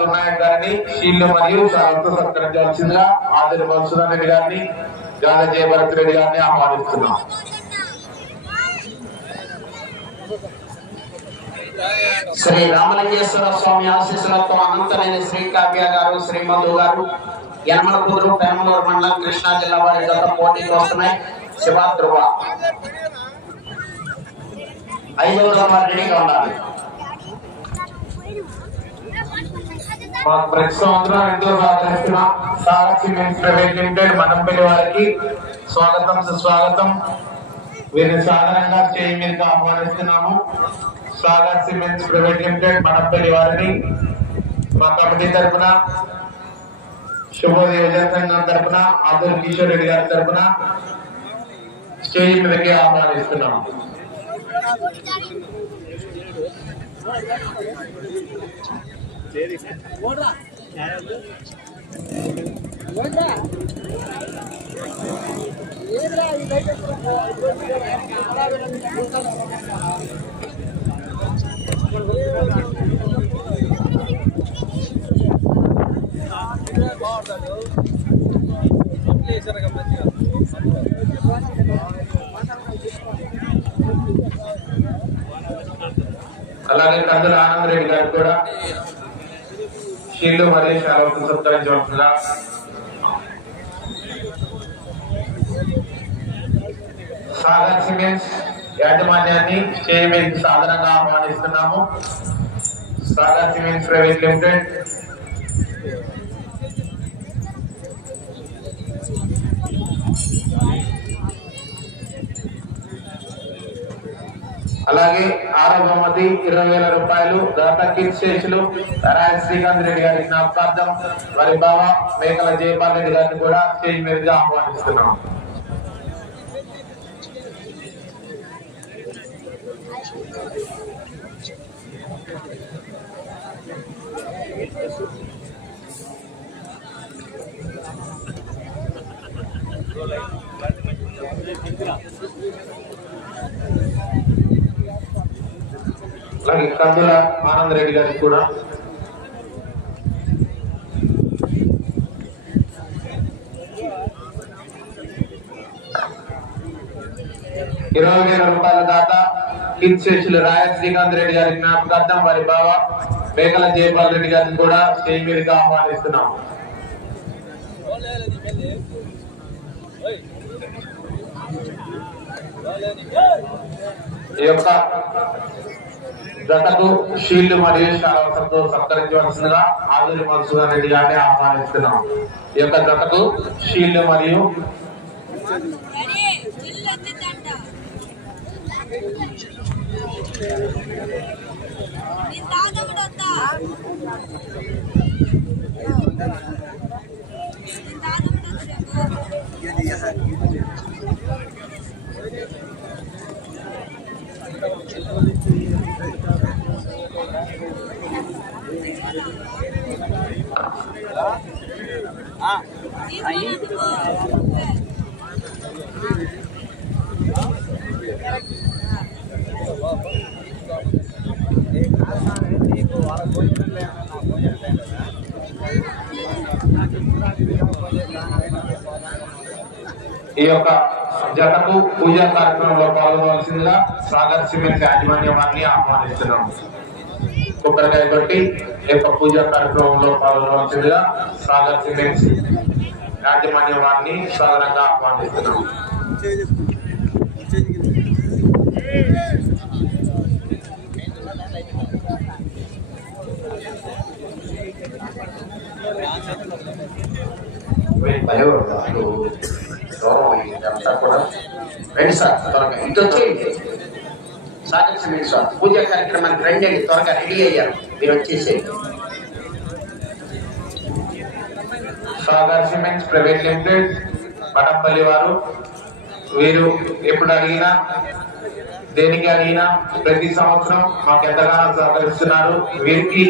అబ్దుల్ నాయక్ గారిని షీల్డ్ మరియు షాలతో సత్కరించవలసిందిగా ఆదిరి మధుసూదన్ రెడ్డి గారిని గాలి జయభరత్ రెడ్డి గారిని ఆహ్వానిస్తున్నాం. శ్రీ రామలింగేశ్వర స్వామి ఆశీస్సులతో అనంతమైన శ్రీ కావ్య గారు శ్రీ మధు గారు యనమల కుదురు పెనమలూరు మండలం కృష్ణా జిల్లా వారి గత పోటీకి వస్తున్నాయి. శివ ఐదవ నెంబర్ రెడీగా ఉండాలి. మాకు ప్రతి సంవత్సరం ఎంతో సహకరిస్తున్న Sarathi mens private limited Manampalli వారికి స్వాగతం సుస్వాగతం. వీరిని సాధారణంగా చేయి మీదకి ఆహ్వానిస్తున్నాము. Sagar cements private limited Manampalli వారిని. మా కమిటీ తరఫున శుభోదయ సంఘం తరఫున అబ్దుల్ కిషోర్ రెడ్డి గారి తరఫున స్టేజ్ మీదకి ఆహ్వానిస్తున్నాము. అలాగే కందుల ఆనందరెడ్డి గారు కూడా షీల్డ్ మరియు షాలకు సత్కరించబడుతుందా సాగర్ సిమెంట్స్ యాజమాన్యాన్ని స్టేజ్ సాధారణంగా ఆహ్వానిస్తున్నాము. సాగర్ సిమెంట్స్ ప్రైవేట్ లిమిటెడ్ అలాగే ఆరో బహుమతి ఇరవై వేల రూపాయలు దాత కీర్తిశేషులు రాయ శ్రీకాంత్ రెడ్డి గారి జ్ఞాపకార్థం వారి బావ మేకల జయపాల్ రెడ్డి గారిని కూడా స్టేజ్ మీదుగా ఆహ్వానిస్తున్నాం. అలాగే కందుల ఆనంద్ రెడ్డి గారికి కూడా. ఇరవై వేల రూపాయల దాత కీర్తిశేషులు రాయ శ్రీకాంత్ రెడ్డి గారి జ్ఞాపకార్థం వారి బావ మేకల జయపాల్ రెడ్డి గారిని కూడా స్టేజ్ మీదుగా ఆహ్వానిస్తున్నాం. ఈ యొక్క జతకు షీల్డ్ మరియు శాలవసంతో సత్కరించవలసిందిగా ఆదురి మధుసూదన్ రెడ్డి గారిని ఆహ్వానిస్తున్నాం. ఈ యొక్క జతకు షీల్డ్ మరియు రెడీ జిల్లు వచ్చిందంట ఈ యొక్క జతకు పూజా కార్యక్రమంలో పాల్గొనవలసిందిగా సాగర్ సిమెంట్ యాజమాన్యం వారిని ఆహ్వానిస్తున్నాం కొబ్బరికాయ కొట్టి ఈ యొక్క పూజా కార్యక్రమంలో పాల్గొనవలసిందిగా సాగర్ సిమెంట్స్ యాజమాన్యం వారిని సాధారణంగా ఆహ్వానిస్తున్నాం భయపడతారు దూరం ఇదంతా కూడా రండి సార్ త్వరగా ఇటు వచ్చేయండి సాగర్ సిమెంట్ పూజా కార్యక్రమానికి రండి అండి త్వరగా రెడీ అయ్యారు. మీరు వచ్చేసేయండి Sagar cements private limited Madampalli వారు వీరు ఎప్పుడు అడిగినా దేనికి అడిగినా ప్రతి సంవత్సరం మాకు ఎంతగానో సహకరిస్తున్నారు. వీరికి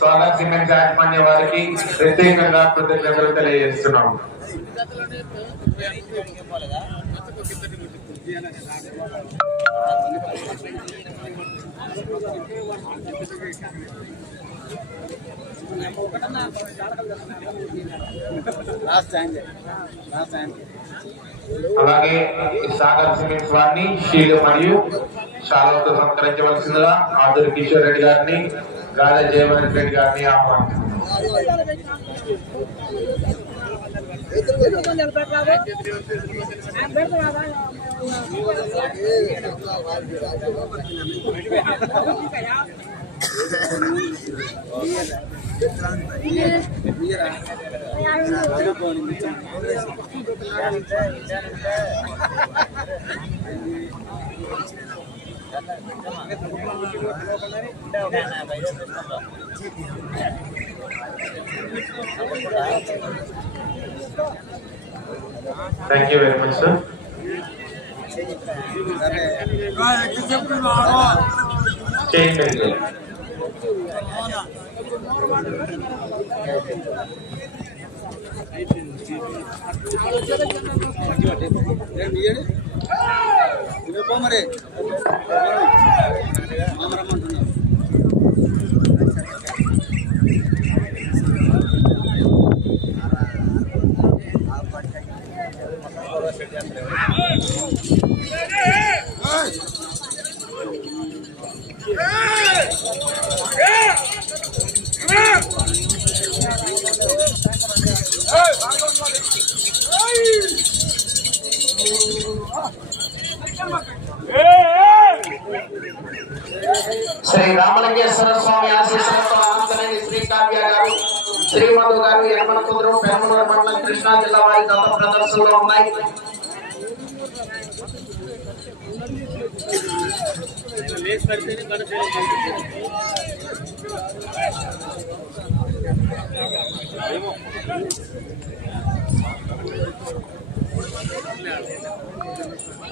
సాగర్ సిమెంట్స్ యాజమాన్య వారికి ప్రత్యేకంగా కృతజ్ఞతలు తెలియజేస్తున్నాము. అలాగే ఈ సాగర్ సిమెంట్స్ వారిని షీల్డ్ మరియు శాలతో సత్కరించవలసిందిగా ఆదురి కిషోర్ రెడ్డి గారిని గాలి జయవరన్ రెడ్డి గారిని ఆహ్వానిస్తున్నాం. మీరా thank you very much sir చేయండి ఇవ్వ మరి మామరమ్మంటున్నారు శ్రీ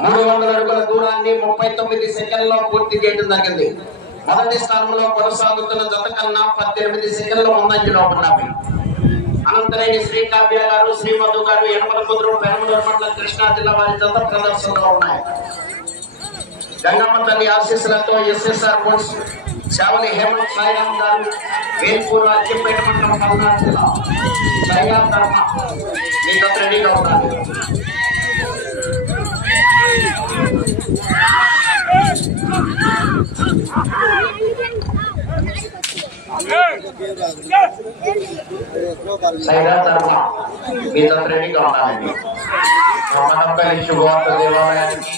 మూడు వందల అడుగుల దూరాన్ని ముప్పై తొమ్మిది సెకండ్లో పూర్తి చేయడం జరిగింది మొదటి స్థానంలో కొనసాగుతున్న జత కన్నా పద్దెనిమిది సెకండ్ల ముందంజలో ఉన్నవి. అనంతరేని శ్రీ కావ్య గారు శ్రీమధు గారు యనమల కుదురు పెరమలూరు మండలం కృష్ణా జిల్లా వారి జత ప్రదర్శనలో ఉన్నాయి. గంగమ్మ తల్లి ఆశీస్సులతో ఎస్ఎస్ఆర్ బోర్డ్స్ చావలి హేమంత్ సాయిరామ్ గారు వేల్పూర్ అచ్చంపేట మండలం పల్నాడు జిల్లా సాయిరామ్ ధర్మ మీ రెడీగా ఉన్నారు. సైరామ్ ధర్మ మీ రెడీగా ఉన్నారండి మనంపల్లి శుభవార్త దేవాలయానికి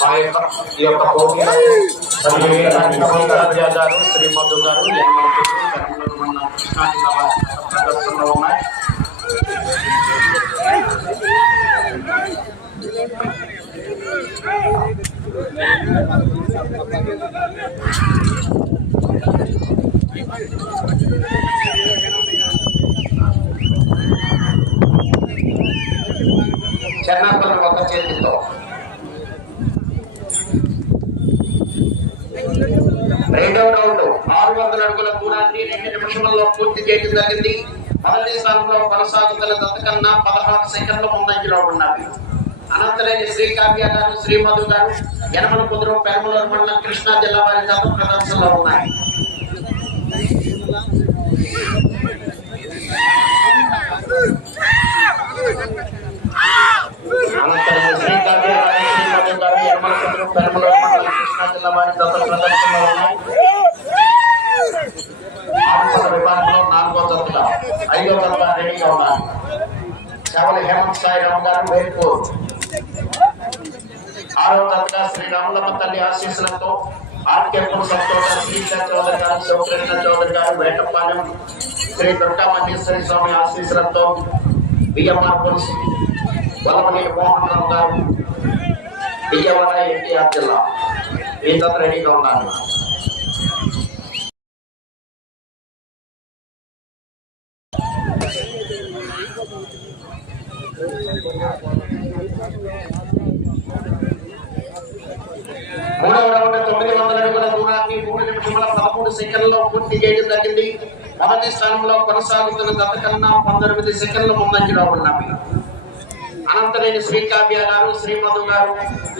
ఈ యొక్క పోటీ గారు శ్రీమధు గారు యనమల కుదురు, పెరమలూరు మండలం కృష్ణా జిల్లా వారి జత ప్రదర్శనలో ఉన్నాయి చెన్నాపల్లి ఒక చేతితో రెండవ రౌండ్ ఆరు వందల అడుగుల దూరాన్ని రెండు నిమిషంలో పూర్తి చేయడం జరిగింది. మొదటి స్థానంలో కొనసాగుతున్న గత పదహారు సెకండ్ల ముందంజలో ఉన్నారు అనంతరేని శ్రీ కావ్య గారు శ్రీమధు గారు యనమల కుదురు పెరమలూరు మండలం కృష్ణా జిల్లా వారి జత ప్రదర్శనలో ఉన్నాయి. అనంతరం శ్రీ కావ్య గారు శ్రీమధు గారు యనమల కుదురు పెరమలూరు మండలం కృష్ణా జిల్లా వారి జత ప్రదర్శనలో ఉన్నాయి ఆరుపద విభాగంలో నాలుగో జతగా ఐదో జత రెడీగా ఉన్నారు చవలి హేమంత్ సాయి రామ్ గారు వేల్పూర్ ఆరో జతగా శ్రీ రామలమ్మ తల్లి ఆశీస్సులతో ఆర్కేపూర్ సంతోష శ్రీకృష్ణ చౌదరి గారు శివకృష్ణ చౌదరి గారు వేటపాలెం శ్రీ దుర్గా మహేశ్వరి స్వామి ఆశీస్సులతో బియ్యమార్ పులుసు వల్లమనేని మోహన్ రావు గారు విజయవాడ ఎన్టీఆర్ జిల్లా మీతో రెడీగా ఉన్నాను మూడవ రౌండ్ తొమ్మిది వందల అడుగుల దూరాన్ని మూడు నిమిషముల పదమూడు సెకండ్లలో పూర్తి చేయడం జరిగింది. మొదటి స్థానంలో కొనసాగుతున్న గత కన్నా పంతొమ్మిది సెకండ్ల ముందంజలో ఉన్నాము అనంతరైన శ్రీకావ్య గారు శ్రీమధు గారు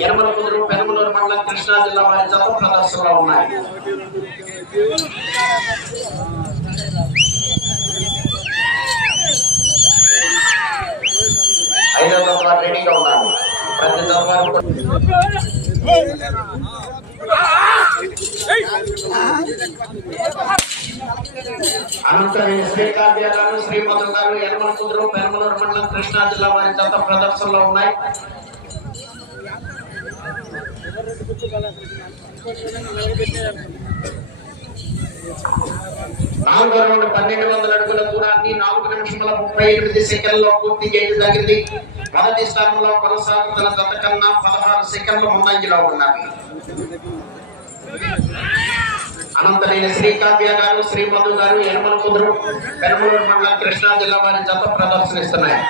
ఎనమల కుదురు పెనుమలూరు మండలం కృష్ణా జిల్లా వారి జత ప్రదర్శనలో ఉన్నాయి. ఐదవ రెడీగా ఉన్నాను ప్రతి జత అనంతరం శ్రీకావ్య గారు శ్రీమధు గారు యనమల కుదురు పెరమలూరు మండలం కృష్ణా జిల్లా వారి జత ప్రదర్శనలో ఉన్నాయి. నాలుగో రౌండ్ పన్నెండు వందల అడుగుల దూరాన్ని నాలుగు నిమిషముల ముప్పై ఎనిమిది సెకండ్లో పూర్తి చేయడం జరిగింది. మొదటి స్థానంలో కొనసాగుతున్న గత కన్నా పదహారు సెకండ్లు ముందంజలో ఉన్నారు. అనంతరైన శ్రీకావ్య గారు శ్రీమధు గారు యనమల కుదురు పెనమూరు మండలం కృష్ణా జిల్లా వారి జత ప్రదర్శనిస్తున్నాయి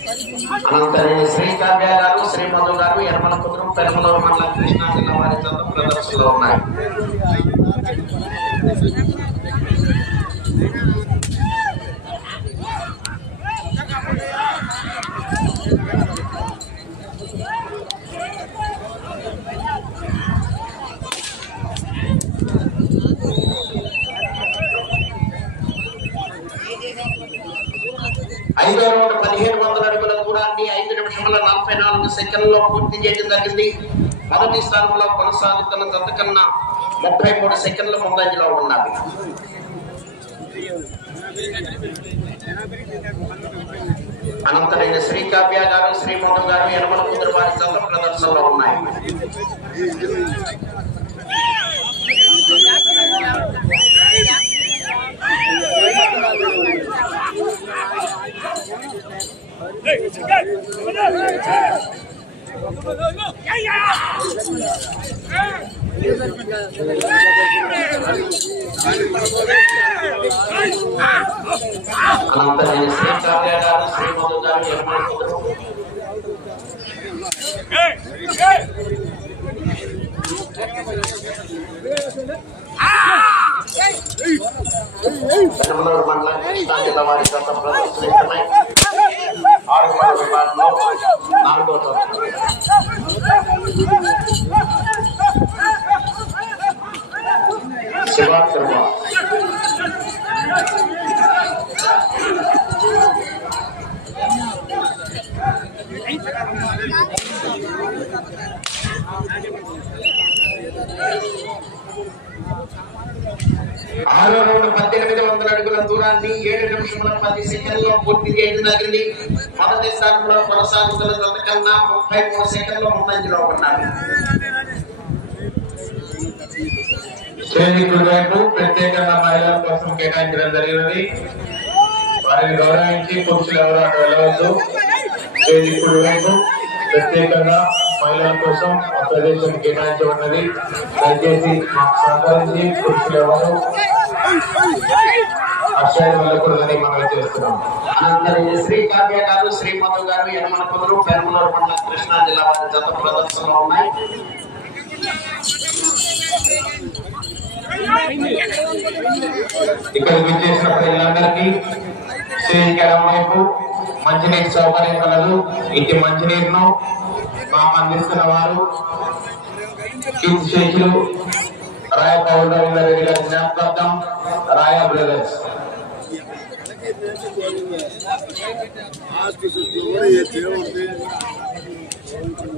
అనంతరం శ్రీ శ్రీకావ్య గారు శ్రీమధు గారు యనమల కుదురు పెరమలూరు మండలం కృష్ణా జిల్లా వారి జత ప్రదర్శనలో ఉన్నాయి ఐదో రౌండ్ పదిహేను వందల అడుగుల దూరాన్ని ఐదు ముప్పై నాలుగు సెకండ్లో పూర్తి చేయడం జరిగింది. మొదటి స్థానంలో కొనసాగుతున్న గతకన్నా ముప్పై మూడు సెకండ్ల ముందంజలో ఉన్నవి అనంతరైన శ్రీకావ్య గారు శ్రీమోహన్ గారు యనమల కుదురు వారి చంద్ర ప్రదర్శనలో ఉన్నాయి అనంతరైన శ్రీకావ్య గారు శ్రీమోహన్ గారు యనమల కుదురు పెనమలూరు మండలం కృష్ణా జిల్లా వారి గత ప్రదర్శన పది నాలుగో తరగతి ఆరో రౌండ్ పద్దెనిమిది వందల అడుగుల దూరాన్ని ఏడు నిమిషముల పది సెకండ్లో పూర్తి చేయడం జరిగింది మొదటి స్థానంలో కొనసాగుతున్న జత ముప్పై మూడు సెకండ్ల ముందంజలో ఉన్నారు. శ్రేణి వైపు ప్రత్యేకంగా మహిళల కోసం కేటాయించడం జరిగినది వారిని గౌరవించి పురుషులు ఎవరు అక్కడ వెళ్ళవద్దు. శ్రేణి వైపు ప్రత్యేకంగా మహిళల కోసం ఆ ప్రదేశం కేటాయించబడినది. దయచేసి మాకు సహకరించి పురుషులు ఎవరు అక్షయ వెళ్ళకూడదని మనం చేస్తున్నాం. అనంతరం శ్రీకావ్య గారు శ్రీమధు గారు యనమల కుదురు పెరమలూరు మండలం కృష్ణా జిల్లా వారి జత ప్రదర్శనలో ఉన్నాయి. ఇక్కడికి విచ్చేసిన ప్రజలందరికీ శ్రీకరం వైపు మంచినీటి సౌకర్యం కలదు. ఇట్టి మంచినీరును మాకు అందిస్తున్న వారు కీర్తి శేషులు రాయ పౌర్ణమి జ్ఞాపకార్థం రాయ బ్రదర్స్.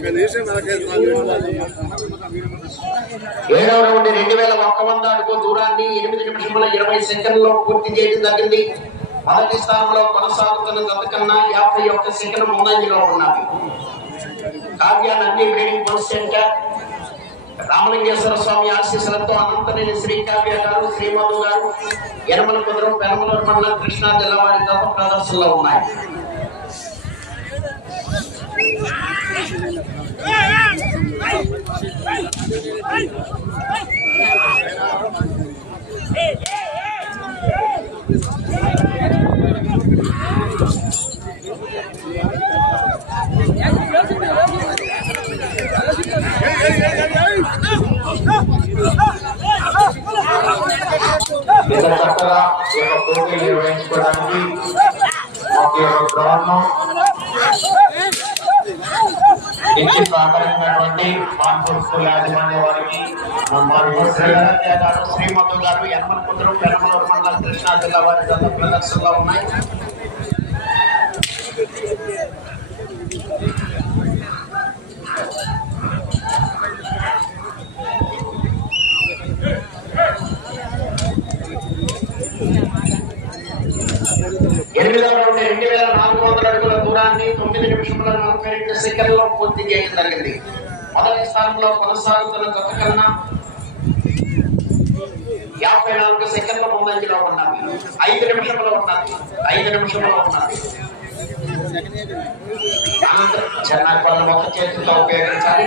కనీసం నాకైతే ఏడవ రౌండ్ రెండు వేల ఒక్క వంద అడుగు దూరాన్ని ఎనిమిది నిమిషముల ఇరవై సెకండ్లో పూర్తి చేయడం జరిగింది. మొదటి స్థానంలో కొనసాగుతున్న జత యాభై ఒక్క సెకండ్ ముందంజలో ఉన్నది. Kavya breeding bus center Ramalingeswara Swamy ఆశీస్సులతో అనంతనేని శ్రీకావ్య గారు శ్రీమాధు గారు ఎనమల కుదరం పెనమలూరు మండలం కృష్ణా జిల్లా వారి తప్ప ప్రదర్శనలో ఉన్నాయి ఎంత చక్కగా ఈ యొక్క పోటీలు నిర్వహించుకోవడానికి మాకు ఈ యొక్క గ్రౌండ్ను ఇచ్చి సహకరించినటువంటి మాన్పూర్ గారు యనమల పుత్రులు పెనమలూరు మండలం కృష్ణా జిల్లా వారి ప్రదర్శనలో ఉన్నాయి. ఎనిమిదవ రౌండ్ రెండు వేల నాలుగు వందల అడుగుల దూరాన్ని తొమ్మిది నిమిషముల నలభై రెండు సెకండ్లో పూర్తి చేయడం జరిగింది. మొదటి స్థానంలో కొనసాగుతున్న గత కన్నా యాభై నాలుగు సెకండ్ల ముందంజలో ఉన్నది ఐదు నిమిషంలో ఉన్నది ఐదు నిమిషంలో ఉన్నది అనంతరం చెన్నాయి పనులు ఒక చేతితో ఉపయోగించాలి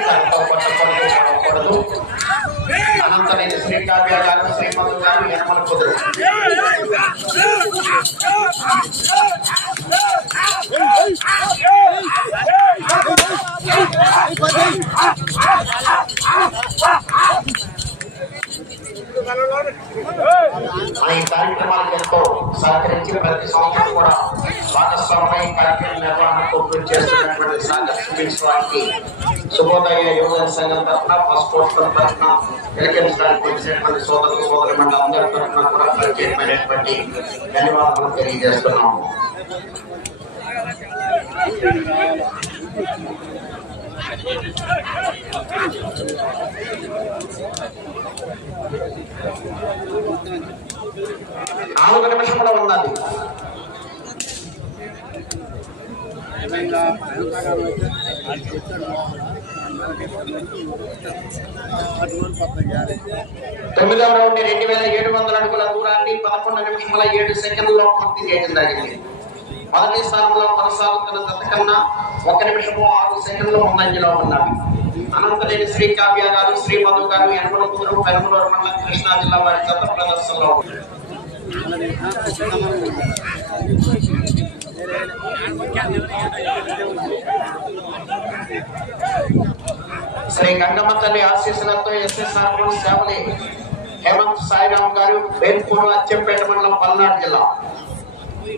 అనంతరం ఇది శ్రీకావ్య గారు శ్రీమధు గారు యనమల కుదురు మన ఈ కార్యక్రమాలకు ఎంతో సహకరించి ప్రతి సంవత్సరం కూడా భాగస్వామ్య ఈ నిర్వహణకు కృషి చేస్తున్నటువంటి సాగర్ శుభోదయ యువజన సంఘం తరఫున ఫస్ట్ తరఫున తిలకించడానికి వచ్చినటువంటి సోదరులు సోదరి మండలి అందరి తరఫున కూడా ప్రత్యేకమైనటువంటి ధన్యవాదాలు తెలియజేస్తున్నాము. నాలుగు నిమిషంలో ఉన్నది తొమ్మిదవ రౌండ్ రెండు వేల ఏడు వందల అడుగుల దూరాన్ని పదకొండు నిమిషముల ఏడు సెకండ్లో పూర్తి చేయడం జరిగింది. మొదటి స్థానంలో కొనసాగుతున్న గత కన్నా ఒక నిమిషము ఆరు సెకండ్లు ముందంజలో ఉన్నవి అనంతలేని శ్రీ కావ్య గారు శ్రీ మధు గారు ఎనమల కుదురు పెరుమలూరు మండలం కృష్ణా జిల్లా వారి చెత్త ప్రదర్శనలో శ్రీ గంగమ్మ తల్లి ఆశీస్సులతో ఎస్ఎస్ఆర్ సేవలి హేమంత్ సాయిరామ్ గారు బేల్పూర్ అచ్చంపేట మండలం పల్నాడు జిల్లా.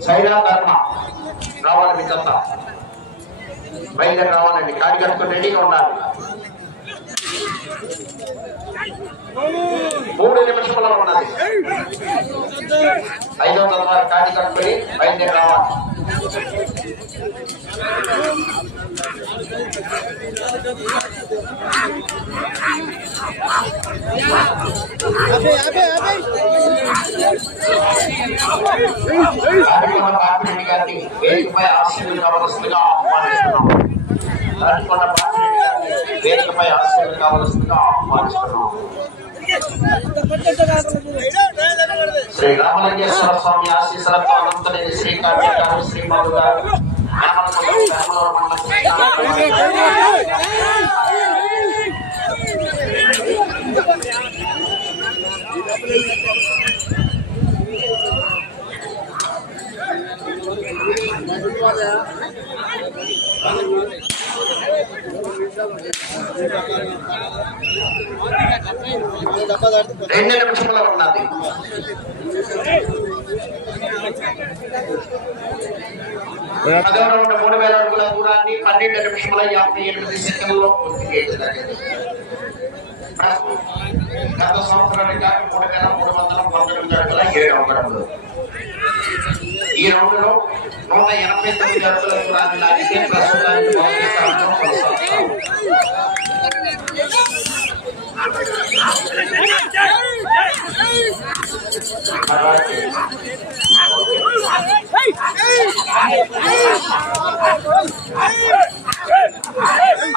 సైరా ధర్మ. రావాలి మీ బయలుదేరి రావాలండి. కార్యకర్తలు రెడీగా ఉండాలి మూడు నిమిషంలో ఉన్నది. ఐదో వందల కాడి కార్యకర్తలు బయలుదేరి రావాలి. రాజకొండ గారిని వేదికపై ఆశీర్వదించవలసిందిగా ఆహ్వానిస్తున్నాం రాజకొండ పాపిరెడ్డి గారిని వేదికపై ఆహ్వానిస్తున్నాం శ్రీ రామలింగేశ్వర స్వామి ఆశీస్సులతో శ్రీ గారు శ్రీ మధు గారు రెండు నిమిషంలో ఉన్నది. పదో రౌండ్ మూడు వేల అడుగుల దూరాన్ని పన్నెండు నిమిషముల యాభై ఎనిమిది సెకండ్లో పూర్తి చేయడం గత సంవత్సరానికి మూడు వేల మూడు వందల పంతొమ్మిది అడుగుల ఏడు అంగడములు ఈ రౌండ్లో నూట ఎనభై తొమ్మిది అడుగుల దూరాన్ని లాగితే ప్రస్తుతానికి మొదటి స్థానంలో కొనసాగుతాం తర్వాతి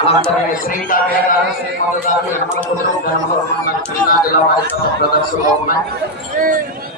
అనంతరం శ్రీకావ్య గారు శ్రీమతి గారు యనమల కుదురు గణముల మండలం కృష్ణా జిల్లా వారి తమ ప్రదర్శనలో ఉన్నాయి ఒక్క నిమిషంలో ఉన్నది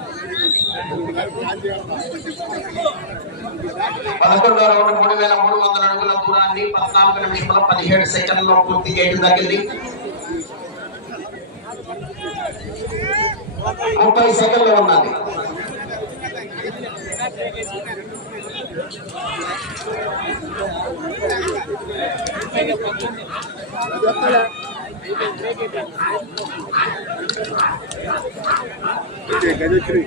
పదకొండో రౌండ్ మూడు వేల మూడు వందల అడుగుల దూరాన్ని పద్నాలుగు నిమిషముల పదిహేడు సెకండ్లో పూర్తి చేయడం జరిగింది ముప్పై సెకండ్లు ఉన్నది గజశ్రీ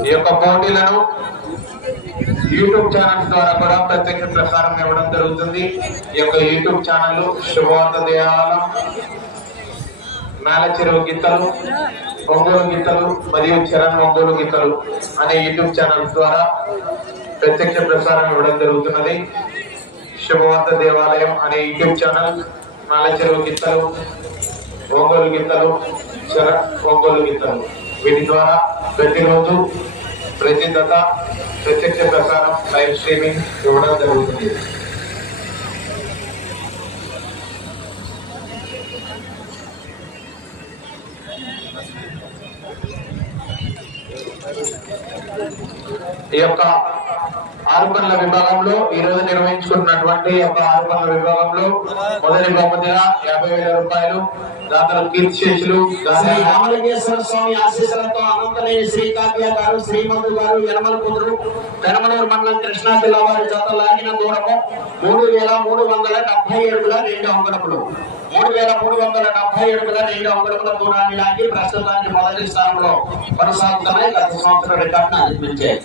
ఈ యొక్క పోటీలను యూట్యూబ్ ఛానల్స్ ద్వారా కూడా ప్రత్యక్ష ప్రసారం ఇవ్వడం జరుగుతుంది. ఈ యొక్క యూట్యూబ్ ఛానల్ శుభవార్త దేవాలయం మేలచెరువు గీతలు ఒంగోలు గీతలు మరియు చరణ్ ఒంగోలు గీతలు అనే యూట్యూబ్ ఛానల్స్ ద్వారా ప్రత్యక్ష ప్రసారం ఇవ్వడం జరుగుతున్నది. శుభవార్త దేవాలయం అనే యూట్యూబ్ ఛానల్ మేలచెరువు గీతలు ఒంగోలు గీతలు చరణ్ ఒంగోలు గీతలు వీటి ద్వారా ప్రతిరోజు ప్రతి దత ప్రత్యక్ష ప్రసారం లైవ్ స్ట్రీమింగ్ ఇవ్వడం జరుగుతుంది. ఈ యొక్క ఆరు పనుల విభాగంలో ఈ రోజు నిర్వహించుకున్నటువంటి యొక్క ఆరు పనుల విభాగంలో మొదటి బహుమతిగా యాభై వేల రూపాయలు దాతలు కీర్తిశేషులు రామలింగేశ్వర స్వామి ఆశీస్సులతో అనంతలేని శ్రీ కావ్య గారు శ్రీమంతు గారు యనమల కుదురు పెనమలూరు మండలం కృష్ణా జిల్లా వారి జత లాగిన దూరము మూడు వేల మూడు వందల డెబ్బై ఏడుగుల రెండు అంగుళములు. మూడు వేల మూడు వందల డెబ్బై ఏడుగుల రెండు అంగుళముల దూరాన్ని లాగి ప్రస్తుతానికి మొదటి స్థానంలో కొనసాగుతున్నాయి గత సంవత్సరం రికార్డును అధిగమించాయి